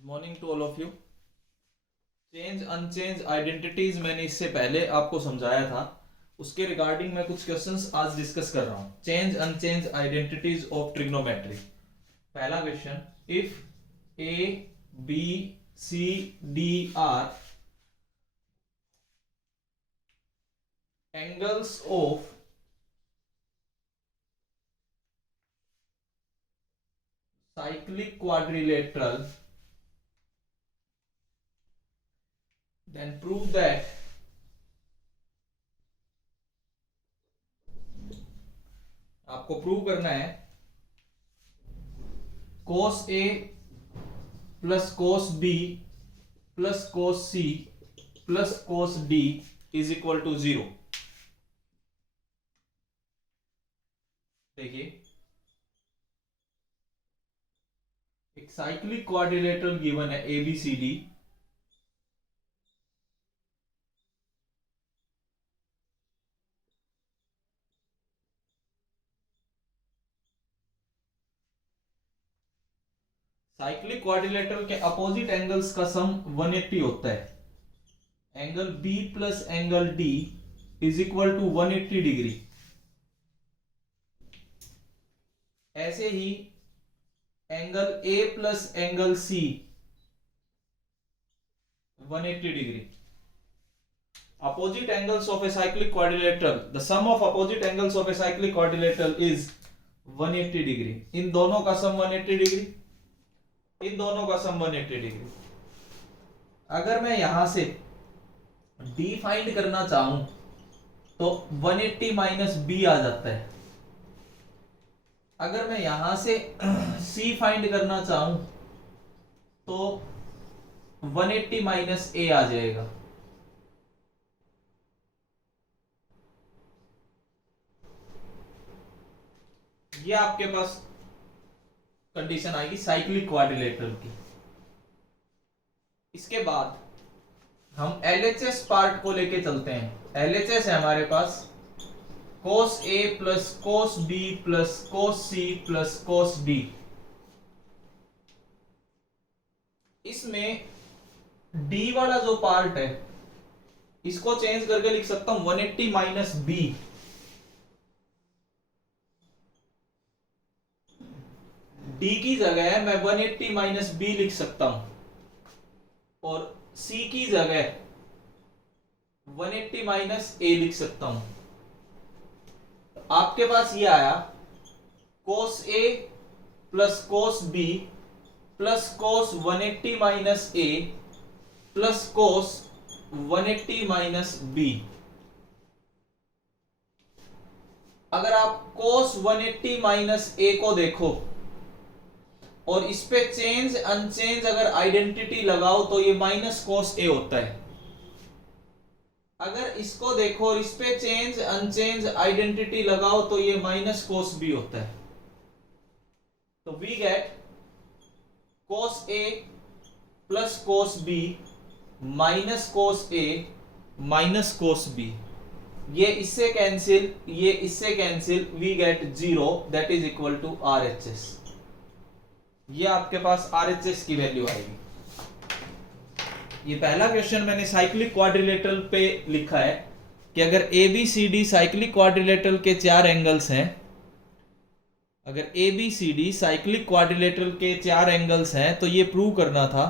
Morning to all of you. Change unchange identities मैंने इससे पहले आपको समझाया था, उसके रिगार्डिंग मैं कुछ क्वेश्चंस आज डिस्कस कर रहा हूं। Change unchange identities of trigonometry. पहला question, if A B C D are angles of cyclic quadrilateral, then prove that आपको प्रूव करना है cos A plus cos B plus cos C plus cos D is equal to 0। देखिए, एक cyclic quadrilateral given है A B C D. Cyclic quadrilateral के opposite angles का sum 180 होता है। Angle B plus angle D is equal to 180 degree. ऐसे ही angle A plus angle C 180 degree. opposite angles of a cyclic quadrilateral, the sum of opposite angles of a cyclic quadrilateral is 180 degree. इन दोनों का sum 180 degree, इन दोनों का sum 180 degree. अगर मैं यहां से d फाइंड करना चाहूं तो 180 माइनस बी आ जाता है। अगर मैं यहां से c फाइंड करना चाहूं तो 180 माइनस ए आ जाएगा। ये आपके पास कंडीशन आएगी साइक्लिक क्वाड्रिलेटरल की। इसके बाद हम एलएचएस पार्ट को लेके चलते हैं। एलएचएस है हमारे पास cos A plus cos B plus cos C plus cos D। इसमें D वाला जो पार्ट है इसको चेंज करके लिख सकता हूं 180 माइनस बी। डी की जगह मैं 180 माइनस बी लिख सकता हूं और सी की जगह 180 माइनस ए लिख सकता हूं। तो आपके पास ये आया cos A plus cos B plus cos 180 minus A plus cos 180 minus B. अगर आप cos 180 माइनस ए को देखो और इस पे चेंज अनचेंज अगर आइडेंटिटी लगाओ तो ये माइनस cos ए होता है। अगर इसको देखो और इस पे चेंज अनचेंज आइडेंटिटी लगाओ तो ये माइनस cos बी होता है। तो we get cos A plus cos B minus cos A minus cos B. ये इससे कैंसिल, ये इससे cancel, we get 0 that is equal to R H S. ये आपके पास आरएचएस की वैल्यू आएगी। ये पहला क्वेश्चन मैंने साइक्लिक क्वाड्रिलेटरल पे लिखा है कि अगर A B C D cyclic quadrilateral के 4 एंगल्स हैं, अगर A B C D cyclic quadrilateral के 4 एंगल्स हैं तो ये प्रूव करना था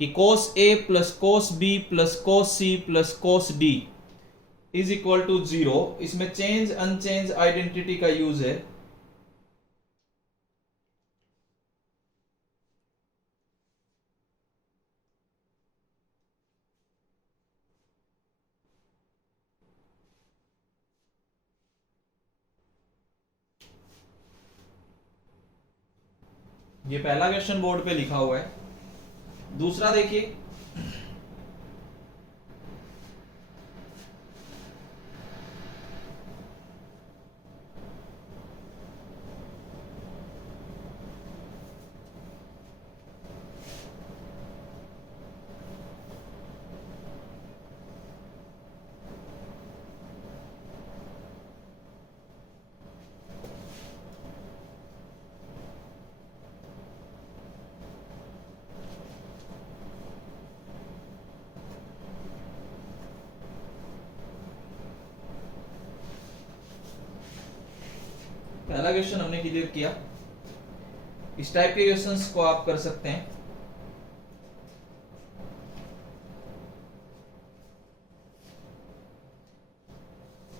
कि cos A plus cos B plus cos C plus cos D is equal to 0। इसमें चेंज अनचेंज आइडेंटिटी का यूज है। ये पहला क्वेश्चन बोर्ड पे लिखा हुआ है। दूसरा देखिए, पहला क्वेश्चन हमने क्लियर किया। इस टाइप के क्वेश्चंस को आप कर सकते हैं।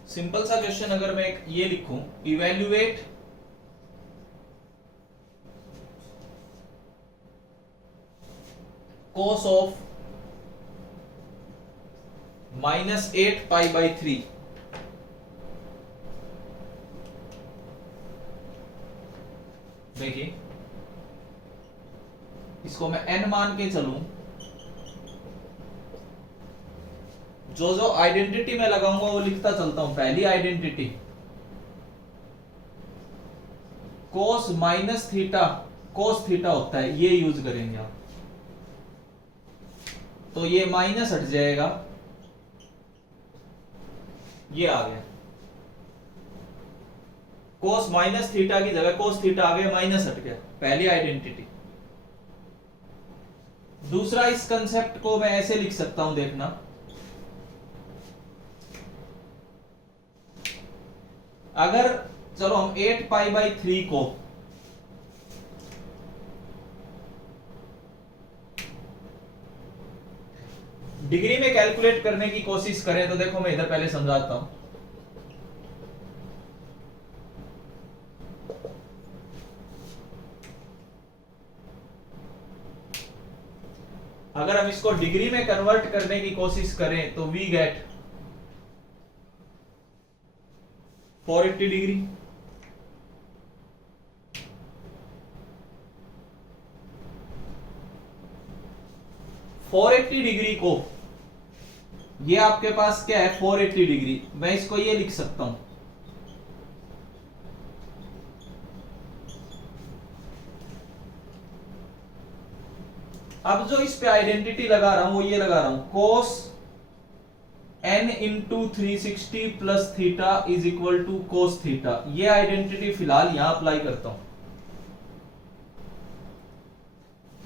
सिंपल सा क्वेश्चन अगर मैं ये लिखूं, इवेल्युएट cos ऑफ -8π/3, देखिए इसको मैं n मान के चलूं, जो जो आइडेंटिटी मैं लगाऊंगा वो लिखता चलता हूं। पहली identity cos -theta cos theta होता है, ये यूज करेंगे आप, तो ये माइनस हट जाएगा, ये आ गया cos -थीटा की जगह cos थीटा आ गया, माइनस हट गया, पहली आइडेंटिटी। दूसरा, इस कंसेप्ट को मैं ऐसे लिख सकता हूं, देखना, अगर चलो हम 8π/3 को डिग्री में कैलकुलेट करने की कोशिश करें तो देखो मैं इधर पहले समझाता हूं। अगर हम इसको डिग्री में कन्वर्ट करने की कोशिश करें तो वी गेट 480 डिग्री। डिग्री को, ये आपके पास क्या है 480 डिग्री, मैं इसको ये लिख सकता हूं, अब जो इस पे आइडेंटिटी लगा रहा हूं वो ये लगा रहा हूं, cos n × 360 plus theta is equal to cos theta. ये आइडेंटिटी फिलहाल यहां अप्लाई करता हूं,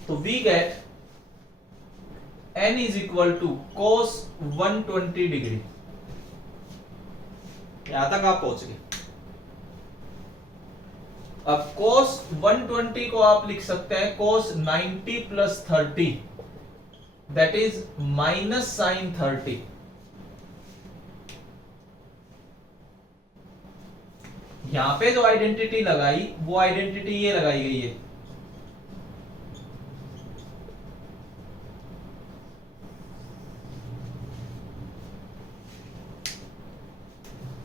तो we get n is equal to cos 120 degree. यहां तक आप पहुंच गए। अब cos 120 को आप लिख सकते हैं cos 90 plus 30, that is minus sine 30। यहां पे जो आइडेंटिटी लगाई वो आइडेंटिटी ये लगाई गई है,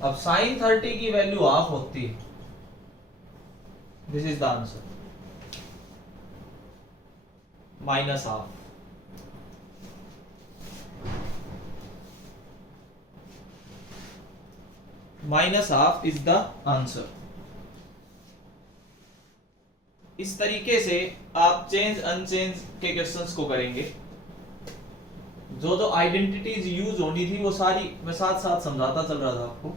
अब साइन 30 की वैल्यू हाफ होती है, this is the answer, minus half. Minus half is the answer. इस तरीके से आप चेंज अनचेंज के क्वेश्चंस को करेंगे। जो जो आइडेंटिटीज यूज होनी थी वो सारी मैं साथ साथ समझाता चल रहा था आपको।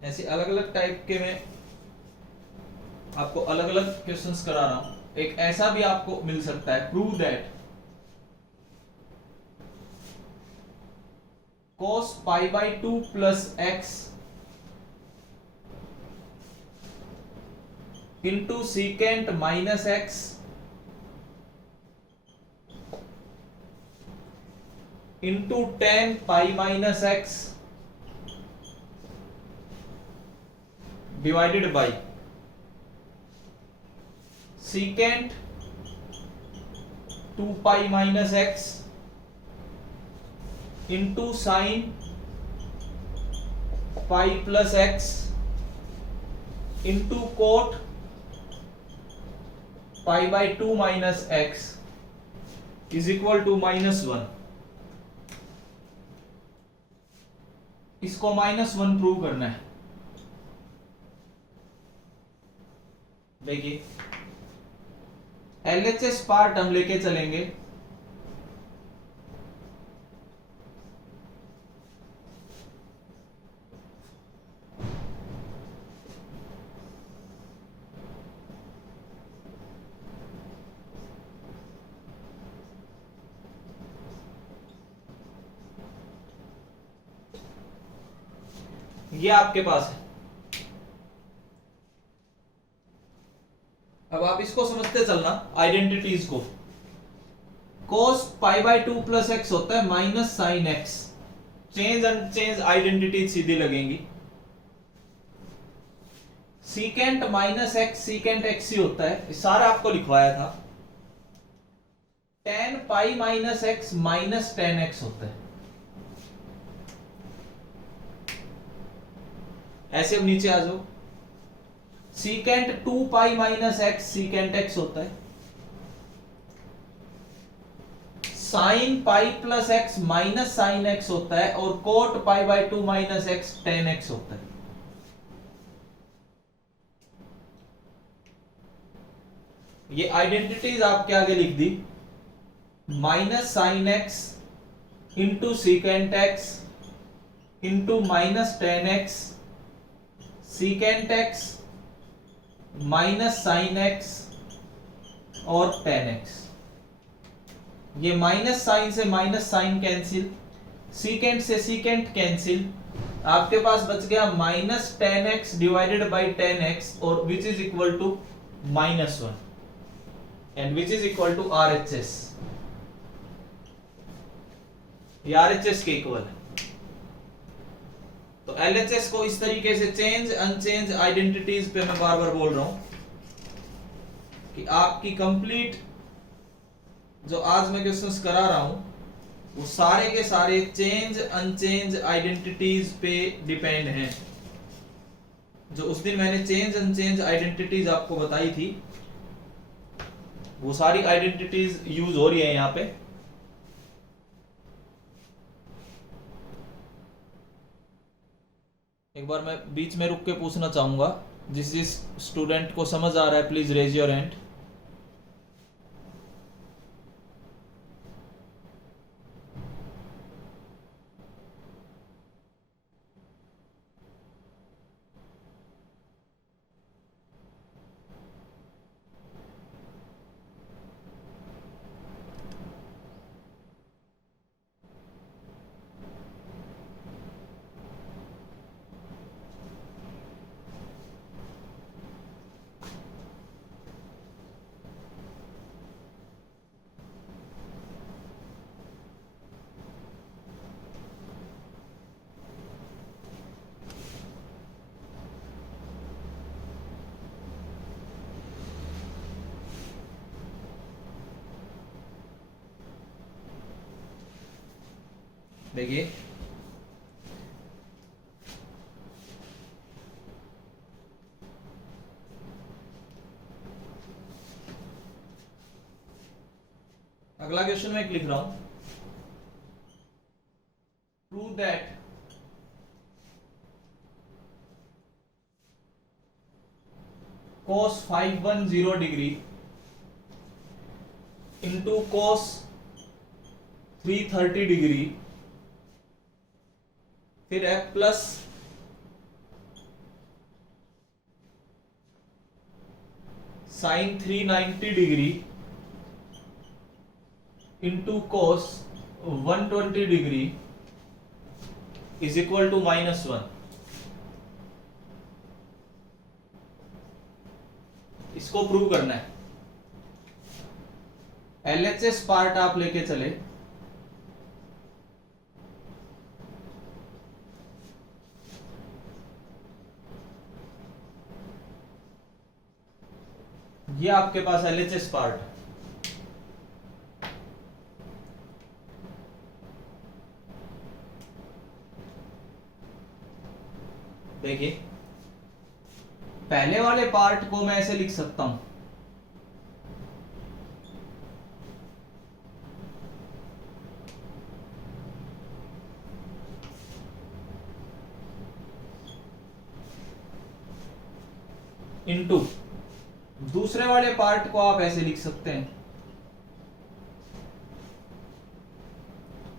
ऐसे अलग अलग टाइप के मैं आपको अलग अलग क्वेश्चंस करा रहा हूं। एक ऐसा भी आपको मिल सकता है, prove that cos π/2 plus x into secant minus x into tan π-x divided by secant 2π-x into sine π+x into cot π/2 minus x is equal to -1। इसको -1 प्रूव करना है। देखिए LHS पार्ट हम लेके चलेंगे, ये आपके पास है। अब आप इसको समझते चलना आइडेंटिटीज को। cos pi by 2 plus x होता है minus sine x. Change unchange identity सीधी लगेंगी। Secant minus x secant x ही होता है, सारा आपको लिखवाया था। Tan pi minus x minus tan x होता है। ऐसे अब नीचे आ जाओ। Secant 2 pi minus x secant x होता है। Sine pi plus x minus sine x होता है। और cot pi by 2 minus x ten x होता है। ये आइडेंटिटीज आपके आगे लिख दी। Minus sine x into secant x into minus tan x secant x minus sine x और टेन एक्स। ये माइनस साइन से माइनस साइन कैंसिल, सीकेंट से सीकेंट कैंसिल। आपके पास बच गया minus tan x divided by tan x और which is equal to minus one and which is equal to R H S. ये R H S के equal है। तो एल एच एस को इस तरीके से चेंज अनचेंज आइडेंटिटीज पे मैं बार बार बोल रहा हूं कि आपकी कंप्लीट जो आज मैं क्वेश्चंस करा रहा हूं वो सारे के सारे चेंज अनचेंज आइडेंटिटीज पे डिपेंड हैं। जो उस दिन मैंने चेंज अनचेंज आइडेंटिटीज आपको बताई थी वो सारी आइडेंटिटीज यूज हो रही है यहां पे। एक बार मैं बीच में रुक के पूछना चाहूंगा, जिस स्टूडेंट को समझ आ रहा है प्लीज रेज योर हैंड। देखिए अगला क्वेश्चन मैं लिख रहा हूं। Prove that cos 510 degree into cos 330 degree फिर है plus sine 390 degree into cos 120 degree is equal to -1। इसको प्रूव करना है। एलएचएस पार्ट आप लेके चले। ये आपके पास एलएचएस पार्ट। देखिए पहले वाले पार्ट को मैं ऐसे लिख सकता हूं, इनटू दूसरे वाले पार्ट को आप ऐसे लिख सकते हैं,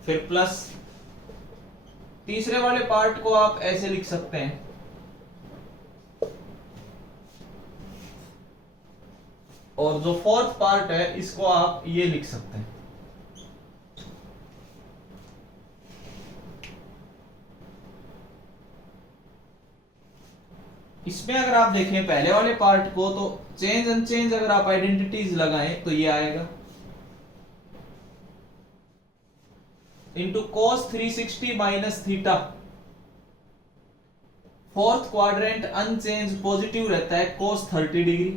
फिर प्लस तीसरे वाले पार्ट को आप ऐसे लिख सकते हैं, और जो फोर्थ पार्ट है इसको आप ये लिख सकते हैं। इसमें अगर आप देखें पहले वाले पार्ट को, तो चेंज अनचेंज अगर आप आइडेंटिटीज लगाएं तो ये आएगा into cos 360 minus theta. Fourth quadrant unchange positive रहता है cos 30 डिग्री,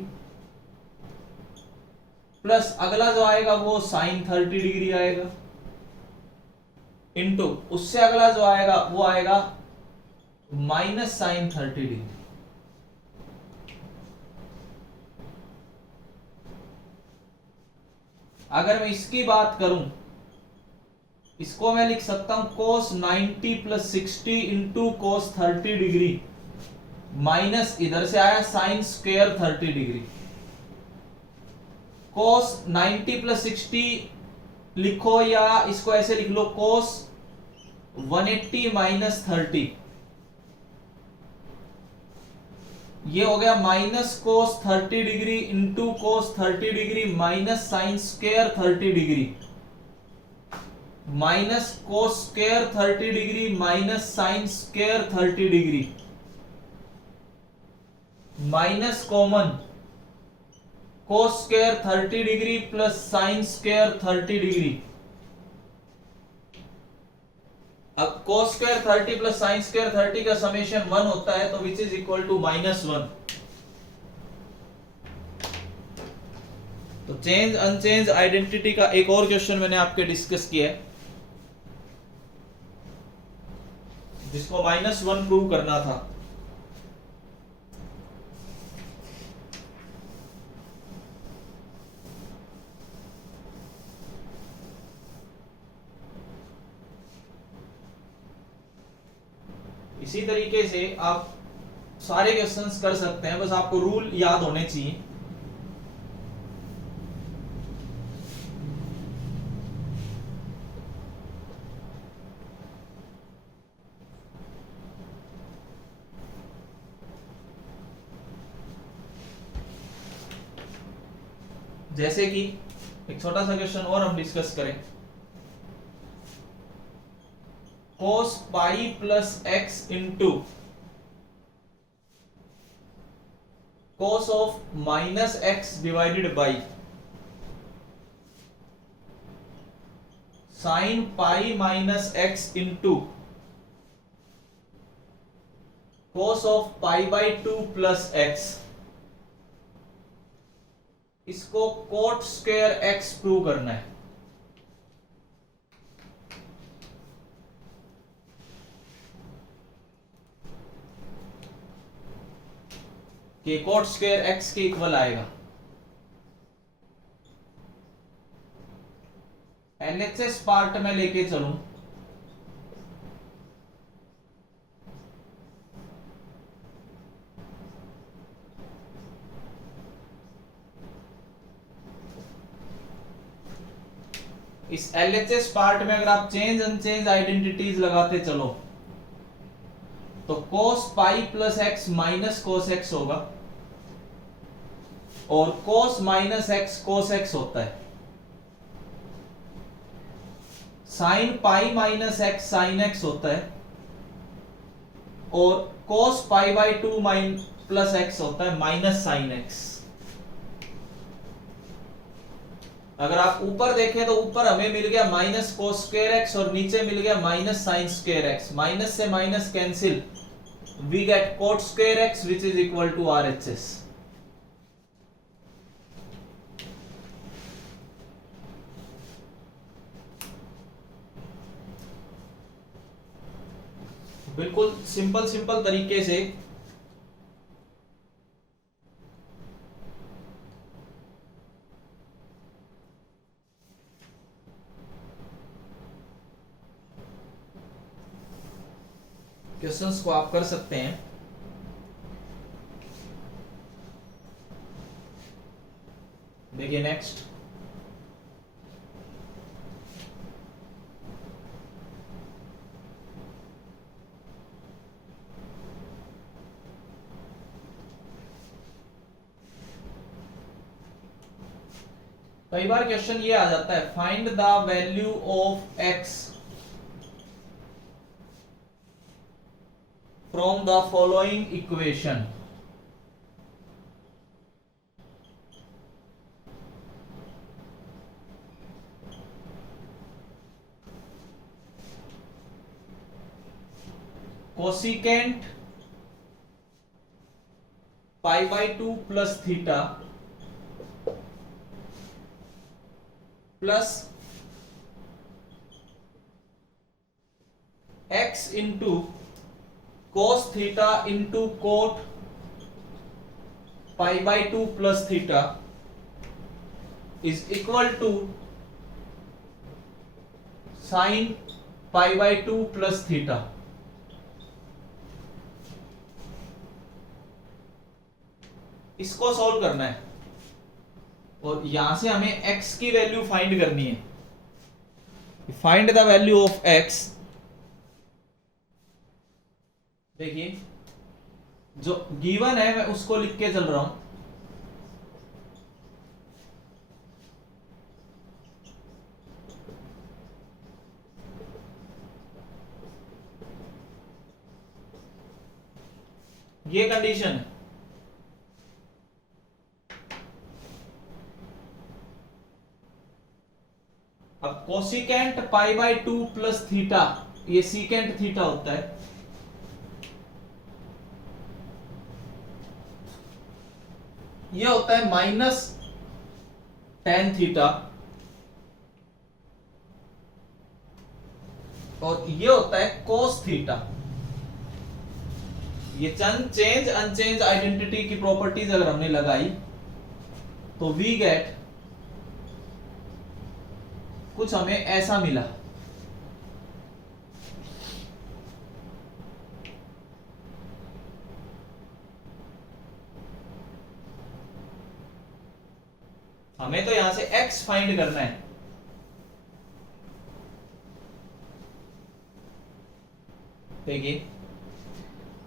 प्लस अगला जो आएगा वो sin 30 डिग्री आएगा, इंटू उससे अगला जो आएगा वो आएगा माइनस sin 30 डिग्री। अगर मैं इसकी बात करूं, इसको मैं लिख सकता हूं cos 90 plus 60 into cos 30 degree minus इधर से आया sin square 30 degree. cos 90 plus 60 लिखो या इसको ऐसे लिख लो cos 180 माइनस 30, ये हो गया minus cos 30 degree into cos 30 degree minus sin square 30 degree minus cos square 30 degree minus sin square 30 degree minus common cos square 30 degree plus sin square 30 degree. अब cos square 30 plus sin square 30 का summation 1 होता है, तो विच is equal to -1। तो change unchange identity का एक और question मैंने आपके डिस्कस किया है, जिसको -1 प्रूव करना था। इसी तरीके से आप सारे क्वेश्चंस कर सकते हैं, बस आपको रूल याद होने चाहिए। जैसे कि एक छोटा सा क्वेश्चन और हम डिस्कस करें, cos pi plus x into cos of minus x divided by sine pi minus x into cos of pi by 2 plus x. इसको cot स्क्वायर एक्स प्रूव करना है। कि cot स्क्वायर एक्स के equal आएगा। LHS part में लेके चलूं, इस LHS पार्ट में अगर आप चेंज अनचेंज आइडेंटिटीज लगाते चलो, तो cos पाई plus x minus cos x होगा, और cos minus x cos x होता है। साइन पाई माइनस एक्स साइन एक्स होता है, और cos pi by 2 plus x होता है माइनस साइन एक्स। अगर आप ऊपर देखें तो ऊपर हमें मिल गया माइनस cos स्क्वायर एक्स और नीचे मिल गया minus sine square x. Minus से minus cancel, we get cot square x which is equal to RHS। बिल्कुल सिंपल तरीके से क्वेश्चंस को आप कर सकते हैं। देखिए नेक्स्ट, कई बार क्वेश्चन ये आ जाता है, find the value of x from the following equation. Cosecant pi by 2 plus theta plus x into cos theta into cot pi by 2 plus theta is equal to sine pi by 2 plus theta. इसको solve करना है और यहां से हमें x की value find करनी है। Find the value of x। देखिए जो गिवन है मैं उसको लिख के चल रहा हूं। ये कंडीशन है। अब cosecant pi by 2 plus theta, ये सीकेंट थीटा होता है, ये होता है माइनस टेन थीटा और ये होता है कोस थीटा। ये चेंज अनचेंज आइडेंटिटी की प्रॉपर्टीज अगर हमने लगाई तो वी गेट कुछ हमें ऐसा मिला। हमें तो यहां से x फाइंड करना है। देखिए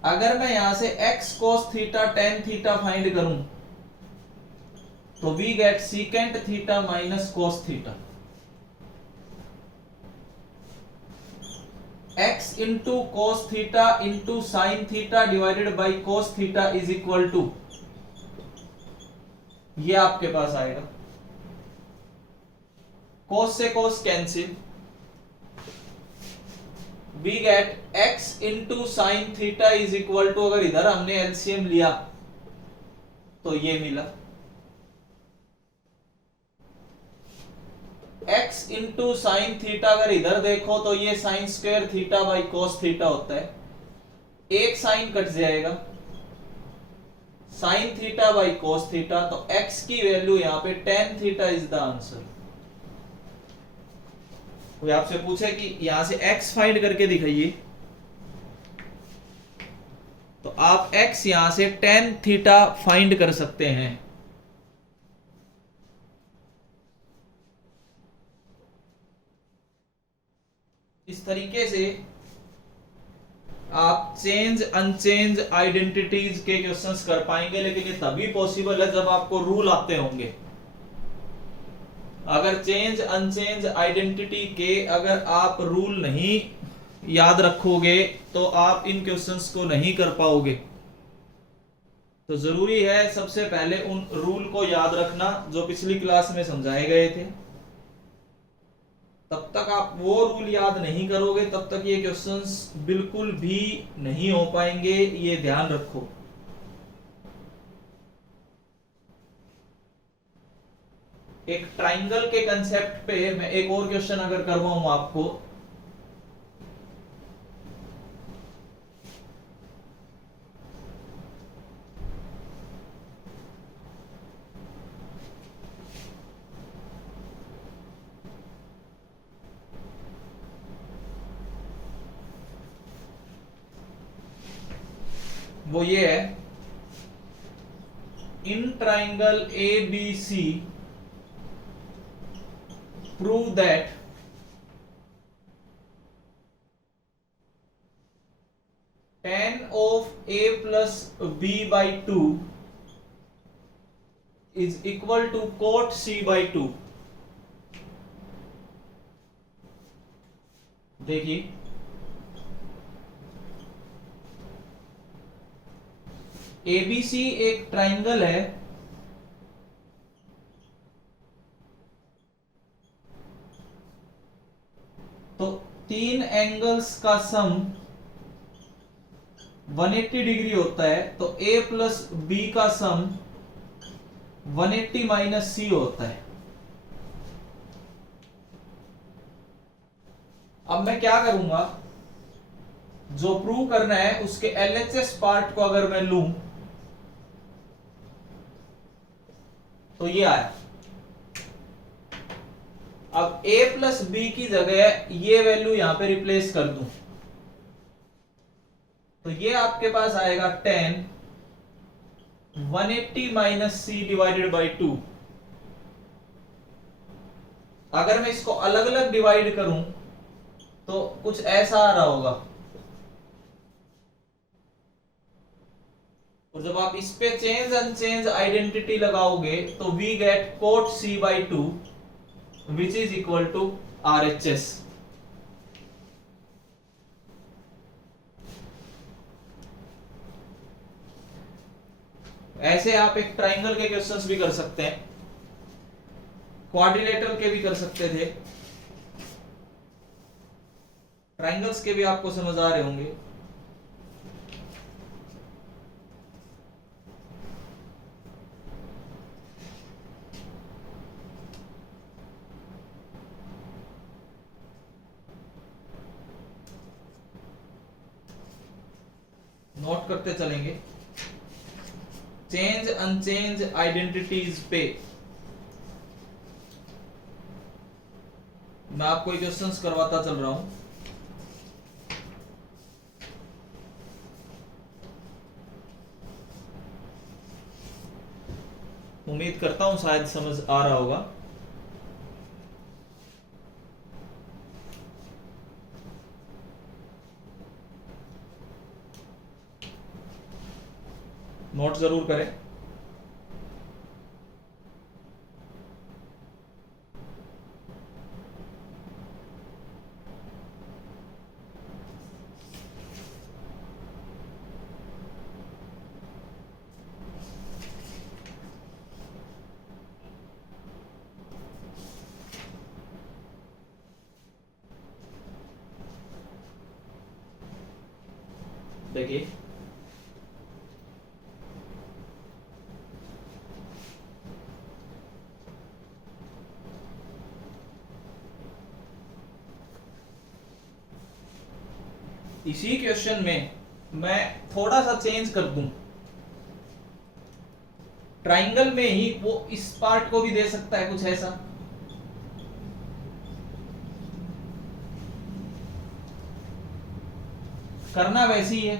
अगर मैं यहां से x cos theta tan theta find करूं तो we get secant theta minus cos theta. x into cos theta into sine theta divided by cos theta is equal to, ये आपके पास आएगा कोस से cos cancel, we get x into sine theta is equal to, अगर इधर हमने LCM लिया तो ये मिला x इंटू साइन थीटा, अगर इधर देखो तो ये sine square theta by cos theta होता है, एक साइन कट जाएगा, sine theta by cos theta, तो x की वैल्यू यहां पे tan theta is the answer. कोई आपसे पूछे कि यहां से x फाइंड करके दिखाइए तो आप x यहां से टेन थीटा फाइंड कर सकते हैं। इस तरीके से आप चेंज अनचेंज आइडेंटिटीज के क्वेश्चंस कर पाएंगे, लेकिन ये तभी पॉसिबल है जब आपको रूल आते होंगे। अगर चेंज अनचेंज आइडेंटिटी के अगर आप रूल नहीं याद रखोगे तो आप इन क्वेश्चंस को नहीं कर पाओगे। तो जरूरी है सबसे पहले उन रूल को याद रखना जो पिछली क्लास में समझाए गए थे। तब तक आप वो रूल याद नहीं करोगे तब तक ये क्वेश्चंस बिल्कुल भी नहीं हो पाएंगे, ये ध्यान रखो। एक ट्राइंगल के कंसेप्ट पे मैं एक और क्वेश्चन अगर करवाऊं आपको, वो ये है, in triangle ABC prove that tan of A plus B by 2 is equal to cot C by 2। देखिए ABC एक ट्राइंगल है, तो तीन एंगल्स का सम 180 डिग्री होता है तो a प्लस बी का सम 180 माइनस सी होता है। अब मैं क्या करूंगा, जो प्रूव करना है उसके LHS पार्ट को अगर मैं लूं तो ये आया। अब a प्लस बी की जगह ये वैल्यू यहां पे रिप्लेस कर दूं तो ये आपके पास आएगा 10 180 माइनस सी डिवाइडेड बाई 2। अगर मैं इसको अलग अलग डिवाइड करूं तो कुछ ऐसा आ रहा होगा, और जब आप इस पे चेंज अनचेंज आइडेंटिटी लगाओगे तो we get cot C by 2 which is equal to RHS। ऐसे आप एक ट्राइंगल के क्वेश्चंस भी कर सकते हैं, क्वाड्रिलेटरल के भी कर सकते थे, ट्राइंगल्स के भी आपको समझ आ रहे होंगे। नोट करते चलेंगे। चेंज अनचेंज आइडेंटिटीज पे मैं आपको एक क्वेश्चंस करवाता चल रहा हूं। उम्मीद करता हूं शायद समझ आ रहा होगा। नोट जरूर करें। देखिए इसी क्वेश्चन में मैं थोड़ा सा चेंज कर दूं, ट्राइंगल में ही वो इस पार्ट को भी दे सकता है कुछ ऐसा, करना वैसी ही है।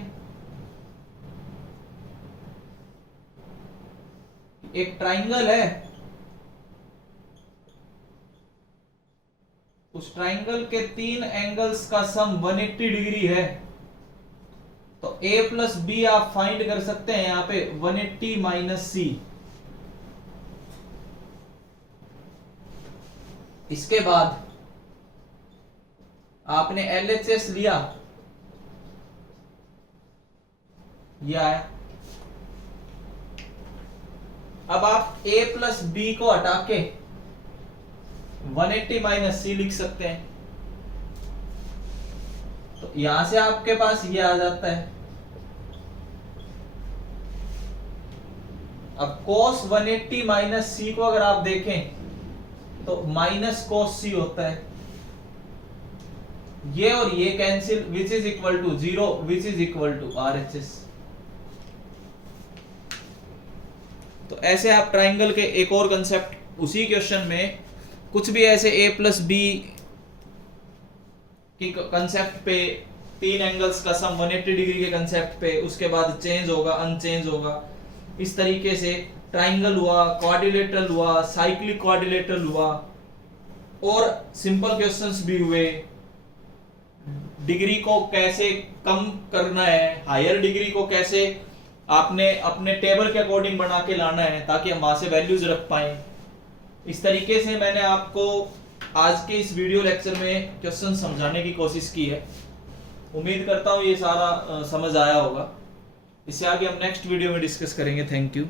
एक ट्राइंगल है, उस ट्राइंगल के 3 एंगल्स का सम 180 डिग्री है तो a प्लस बी आप फाइंड कर सकते हैं यहां पे 180 माइनस सी। इसके बाद आपने LHS लिया, यह आया। अब आप a प्लस बी को हटा के 180 माइनस सी लिख सकते हैं, तो यहां से आपके पास ये आ जाता है। अब cos 180 माइनस सी को अगर आप देखें तो माइनस cos सी होता है, ये और ये cancel which is equal to 0 which is equal to RHS। तो ऐसे आप ट्राइंगल के एक और कंसेप्ट उसी क्वेश्चन में कुछ भी ऐसे a प्लस बी की कंसेप्ट पे 3 एंगल्स का सम 180 डिग्री के कंसेप्ट पे, उसके बाद चेंज होगा अनचेंज होगा, इस तरीके से ट्राइंगल हुआ, क्वाड्रिलेटरल हुआ, साइक्लिक क्वाड्रिलेटरल हुआ, और सिंपल क्वेश्चंस भी हुए। डिग्री को कैसे कम करना है, हायर डिग्री को कैसे आपने अपने टेबल के अकॉर्डिंग बना के लाना है ताकि हम वहां से वैल्यूज रख पाए। इस तरीके से मैंने आपको आज के इस वीडियो लेक्चर में क्वेश्चन समझाने की कोशिश की है। उम्मीद करता हूँ ये सारा समझ आया होगा। इससे आगे हम नेक्स्ट वीडियो में डिस्कस करेंगे। Thank you.